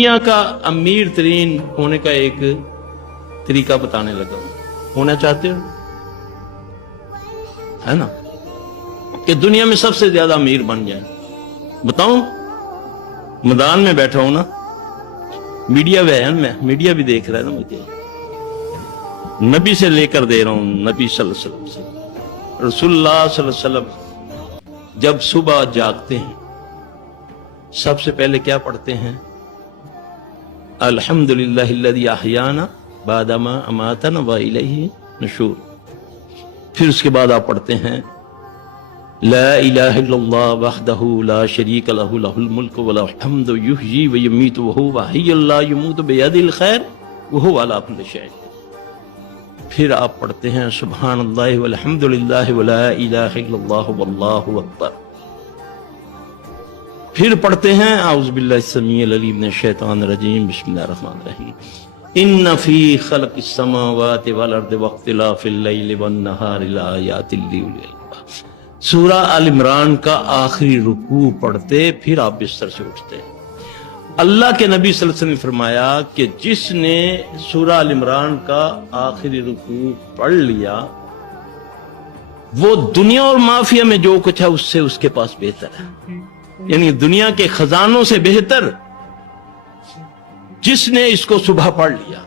دنیا کا امیر ترین ہونے کا ایک طریقہ بتانے لگا ہوں. ہونا چاہتے ہو ہے نا کہ دنیا میں سب سے زیادہ امیر بن جائیں؟ بتاؤں؟ میدان میں بیٹھا ہوں نا, میڈیا میں میڈیا بھی دیکھ رہا ہے نا مجھے, نبی سے لے کر دے رہا ہوں, نبی صلی اللہ علیہ وسلم سے. رسول اللہ صلی اللہ علیہ وسلم جب صبح جاگتے ہیں سب سے پہلے کیا پڑھتے ہیں؟ الحمدللہ الذی احیانا بعد ما اماتنا والیہ نشور. پھر اس کے بعد آپ پڑھتے ہیں لا الہ الا اللہ وحدہ لا شریک لہ لہ الملک ولہ الحمد یحیی ویمیت وہو حی لا یموت بیدہ الخیر وہو علی کل شیء. پھر آپ پڑھتے ہیں سبحان اللہ والحمد للہ ولا الہ الا اللہ واللہ اکبر. پھر پڑھتے ہیں اعوذ باللہ السمیع العلیم من الشیطان الرجیم بسم اللہ الرحمن الرحیم ان فی خلق السماوات والارض واختلاف اللیل والنہار لآیات لأولی الالباب. سورہ آل عمران کا آخری رکوع پڑھتے پھر آپ بستر سے اٹھتے. اللہ کے نبی صلی اللہ علیہ وسلم نے فرمایا کہ جس نے سورہ آل عمران کا آخری رکوع پڑھ لیا وہ دنیا اور مافیا میں جو کچھ ہے اس سے اس کے پاس بہتر ہے. یعنی دنیا کے خزانوں سے بہتر جس نے اس کو صبح پڑھ لیا.